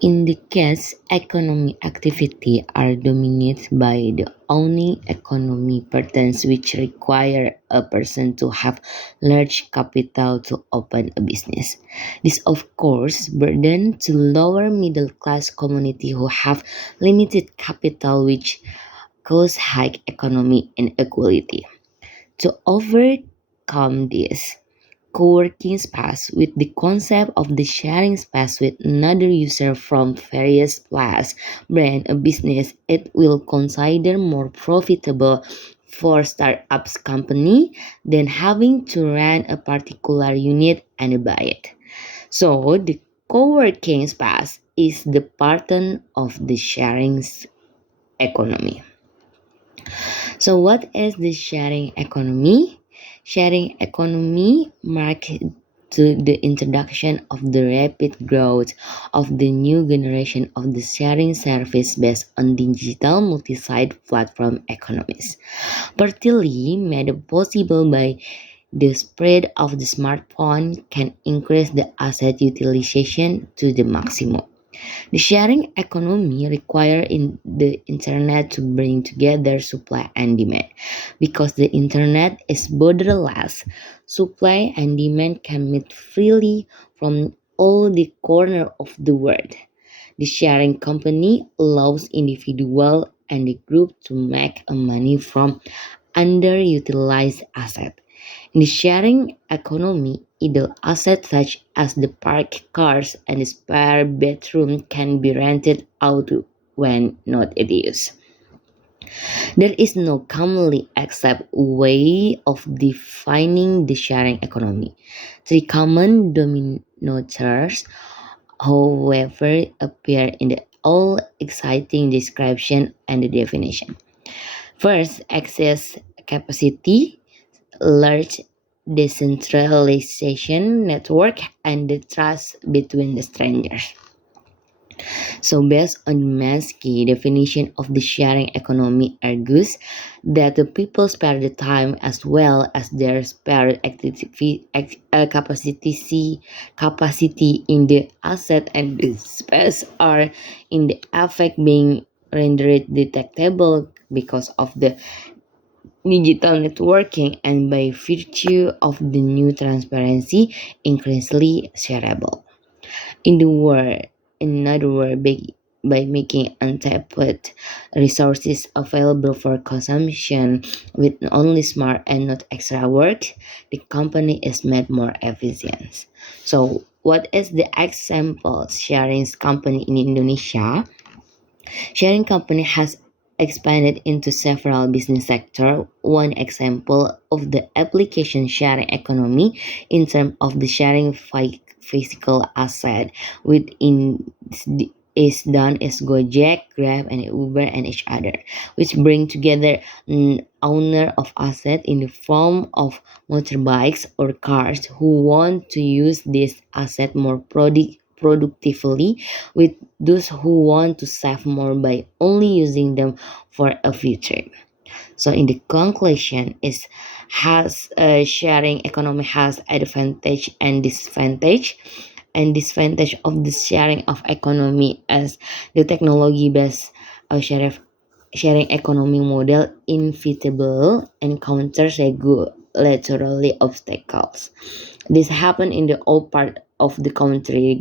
In the case economic activity are dominated by the owning economy patterns which require a person to have large capital to open a business. This of course burden to lower middle class community who have limited capital which cause high economic inequality. To overcome this, co-working space with the concept of the sharing space with another user from various place brand a business it will consider more profitable for startups company than having to run a particular unit and buy it. So the co-working space is the pattern of the sharing economy. So, what is the sharing economy? Sharing economy marks to the introduction of the rapid growth of the new generation of the sharing service based on digital multi-site platform economies, partially made possible by the spread of the smartphone can increase the asset utilization to the maximum. The sharing economy requires the internet to bring together supply and demand. Because the internet is borderless, supply and demand can meet freely from all the corners of the world. The sharing company allows individual and the group to make a money from underutilized assets. In the sharing economy, idle assets such as the parked cars and the spare bedroom can be rented out when not in use. There is no commonly accepted way of defining the sharing economy. Three common denominators, however, appear in the all exciting description and the definition. First, access capacity, large decentralization network, and the trust between the strangers. So, based on Mansky definition of the sharing economy argues that the people spare the time as well as their spare capacity in the asset and the space are in the effect being rendered detectable because of the digital networking and by virtue of the new transparency increasingly shareable. In the world, in other words, by making untapped resources available for consumption with only smart and not extra work, the company is made more efficient. So, what is the example sharing company in Indonesia? Sharing company has expanded into several business sectors. One example of the application sharing economy in terms of the sharing physical asset within is done as Gojek, Grab, and Uber and each other, which bring together an owner of asset in the form of motorbikes or cars who want to use this asset more productively with those who want to save more by only using them for a future. So in the conclusion is has sharing economy has advantage and disadvantage, and disadvantage of the sharing of economy as the technology based sharing economy model inevitable encounters regulatory obstacles. This happened in the all part of the country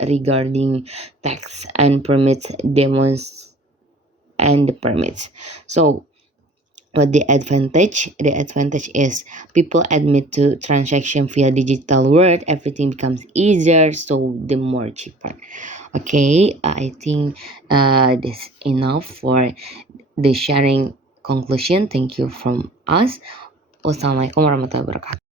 regarding tax and permits demos and the permits. So but the advantage is people admit to transaction via digital world, everything becomes easier, so the more cheaper. Okay, I think this enough for the sharing conclusion. Thank you from us. Wassalamualaikum warahmatullahi wabarakatuh.